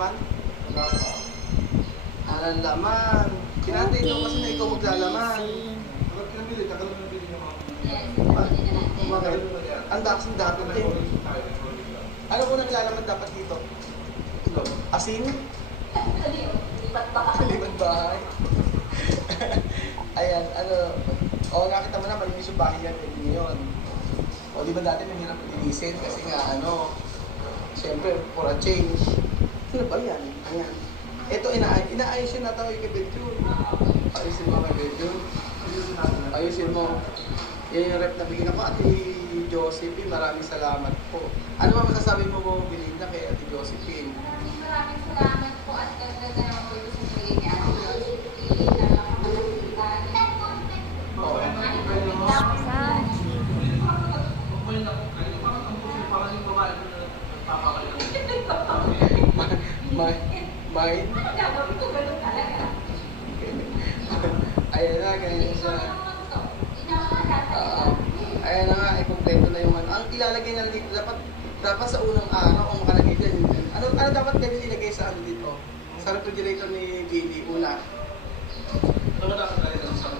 laman? Ang laman. Kinatay ko kasi na ikaw maglalaman. Bakit? Ang dapat dapat eh. Ano po naglalaman dapat dito? Asin? Lipat bahay. Ayan, o nakita mo na, malinis yung bahay yan, pwede yun. O di ba dati mahirap linisin kasi nga siyempre, for a change. Ano ba yan? Ayan. Ito, inaayos yun natin kay Bedjun. Ayusin mo kay Bedjun. Ayusin mo. Yan yung rep na bigyan ako, Ate Josephine. Maraming salamat po. Ano ba masasabi mo Belinda kay Ate Josephine? Maraming salamat po at ganda na naman po yung sumili ni Ate Josephine na nakapagpapalitan. May? Gagawin ko ganun talaga. Ayan na, ganyan siya. Ayan na nga, kompleto na yung ano. Ang ilalagay na dito, dapat sa unang araw, kung makalagay dyan. Ano dapat ganyan ilagay sa ano dito? Sa refrigerator ni JD, una. Ano ba dapat tayo sa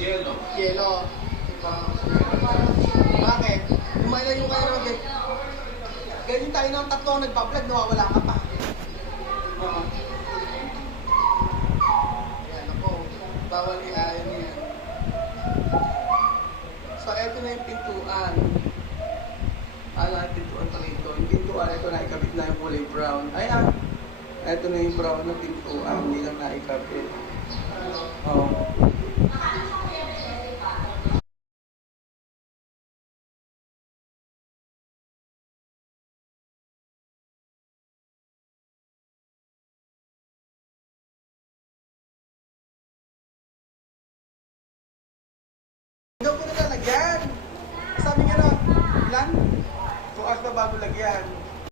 yelo? Yelo. Bakit? Kumain lang yung kayo naman. Ganyan tayo ng tatlo nagpa-vlog, nawawala ka pa. Oo. Ayan ako. Bawal i-ayon yan. So, eto na yung pintuan. Ano yung pintuan pa rito? Yung pintuan, ito na ikabit na yung kulay brown. Ayan. Eto na yung brown na pintuan. Hindi lang naikabit. Oo. Ikaw po na lalagyan. Sabi niya na, ilan? 2 hours na bago lagyan.